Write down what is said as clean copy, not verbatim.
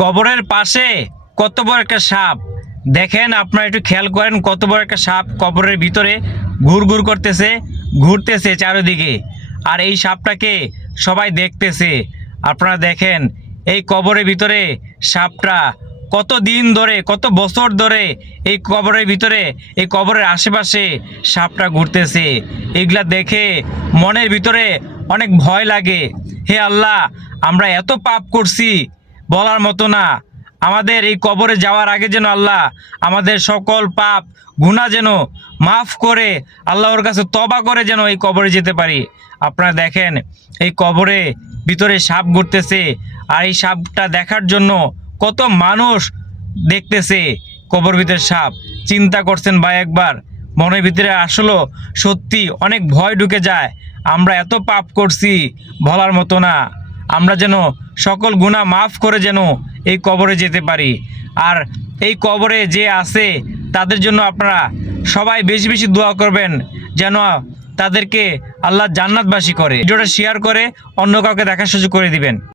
কবরের পাশে কত বড় একটা সাপ, দেখেন আপনারা একটু খেয়াল করেন, কত বড় একটা সাপ কবরের ভিতরে ঘুরঘুর করতেছে, ঘুরতেছে চারিদিকে। আর এই সাপটাকে সবাই দেখতেছে। আপনারা দেখেন এই কবরের ভিতরে সাপটা কত দিন ধরে, কত বছর ধরে এই কবরের ভিতরে, এই কবরের আশেপাশে সাপটা ঘুরতেছে। এগুলা দেখে মনের ভিতরে অনেক ভয় লাগে। হে আল্লাহ, আমরা এত পাপ করছি বলার মতো না। আমাদের এই কবরে যাওয়ার আগে যেন আল্লাহ আমাদের সকল পাপ গুনাহ যেন মাফ করে আল্লাহর কাছে তওবা করে যেন এই কবরে যেতে পারি। আপনারা দেখেন এই কবরে ভিতরে সাপ ঘুরতেছে, আর এই সাপটা দেখার জন্য কত মানুষ দেখতেছে কবর ভিতরে সাপ। চিন্তা করছেন ভাই একবার? মনের ভিতরে আসলে সত্যি অনেক ভয় ঢুকে যায়। আমরা এত পাপ করছি বলার মতো না। আমরা যেন সকল গুনাহ মাফ করে যেন এই কবরে যেতে পারি। আর এই কবরে যে আছে তাদের জন্য আপনারা সবাই বেশি বেশি দোয়া করবেন যেন তাদেরকে আল্লাহ জান্নাতবাসী করে। ভিডিওটা শেয়ার করে অন্য কাউকে দেখার সুযোগ করে দিবেন।